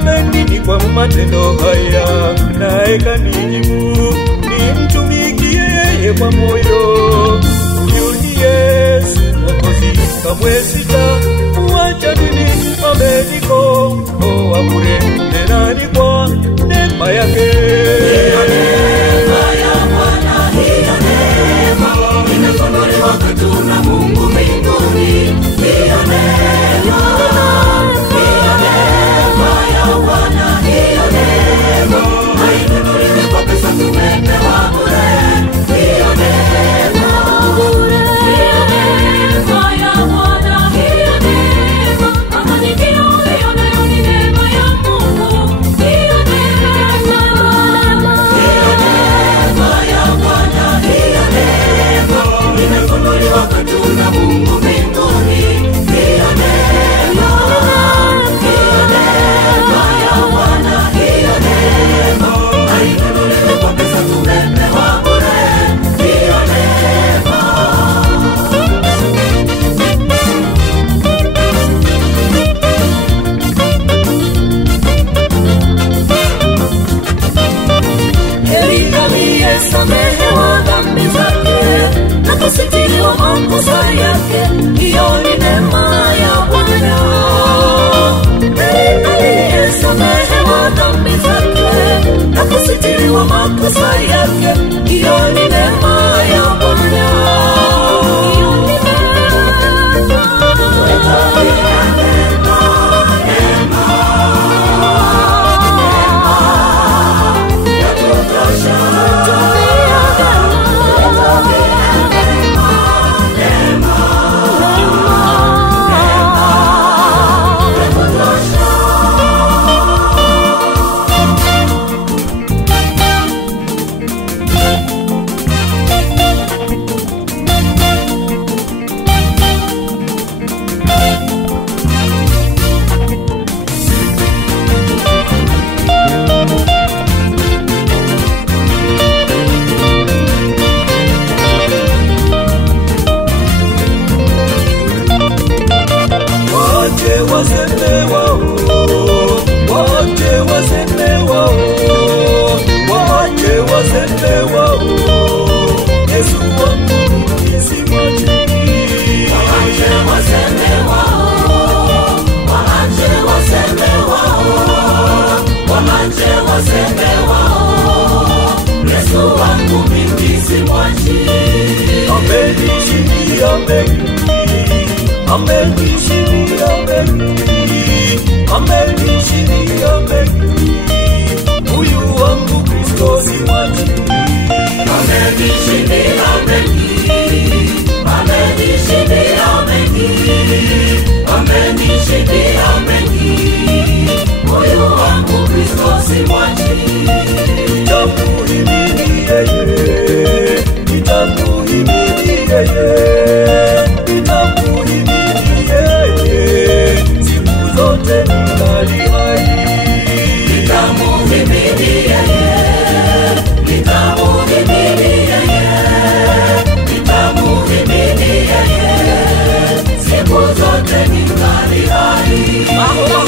Nipe nini kwa matendo haya? Naye kanijibu, nimtumikie yeye kwa moyo. Huyu ni Yesu Mwokozi, kamwe sitamuacha mimi. Ameniokoa bure, tena ni kwa neema yake. Hiyo neema ya Bwana, hiyo neema imefunuliwa kwetu na Mungu mbinguni. Hiyo neema ya Bwana, hiyo neema hainunuliwi kwa pesa, tumepewa bure. Hiyo neema ya Bwana, hiyo neema mafanikio uliyonayo ni neema ya Mungu. Hiyo neema ya Bwana, hiyo neema imefunuliwa kwetu na Mungu mbinguni. Hiyo neema ya Bwana, hiyo neema hainunuliwi kwa pesa, tumepewa bure. Hiyo neema heri aliyesamehewa dhambi zake na kusitiriwa makosa yake. Hiyo ni neema ya Bwana. Heri aliyesamehewa dhambi zake na kusitiriwa makosa yake. Hiyo ni neema ya Bwana. Hiyo ni Mahua